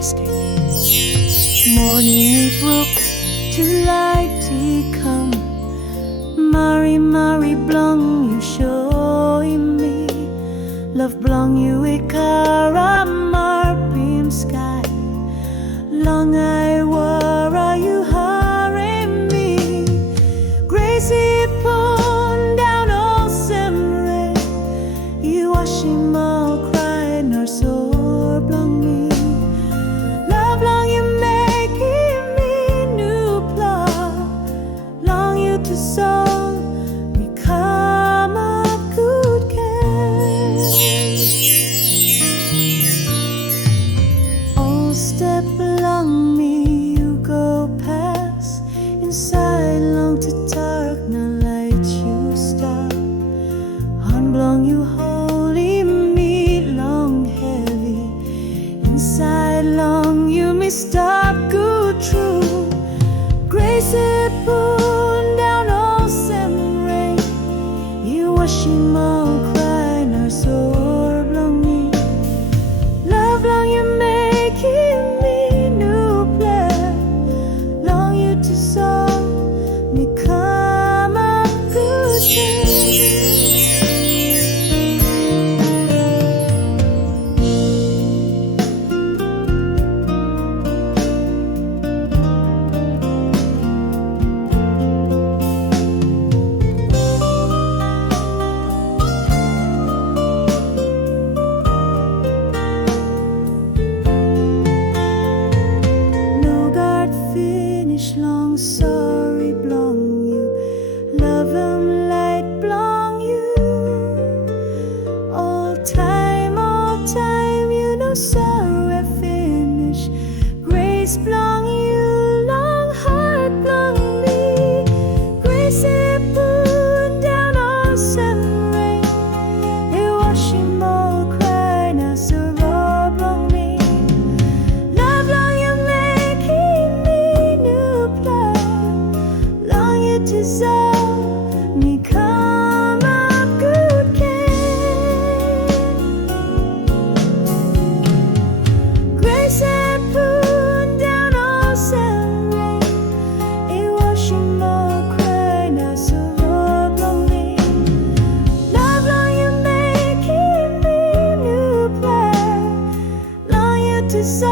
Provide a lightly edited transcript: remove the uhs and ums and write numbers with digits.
resting. Morning brook to light come. Mari Mari blong you show me. Love blong you ikara marpim sky. Long I wara you hare me. Gracie pond down olsem ray. You washim all krai nor so blong me. Love long you mekim me nupla. Long you Tasol me kamap good care. All step along me you go past. Inside long to dark na light you stop. On blong you holy me long heavy. Inside long you me stop good true. Grace it pull down olsem rain. You washing all cry nor sore blong me. Love long you making me nupla. Long you Tasol me kamap good No guard finish long sorry blong you. Love light blong you. All time you know sorrow finish. Grace blong you long heart blong me. Grace it put down olsem rain. It wash him all cry now so raw blong me. Love long you making me nupla. Long you Tasol me kamap good care. Grace and put down olsem rain. It wash him all cry now so raw blong me. Love long you making me nupla. Long you Tasol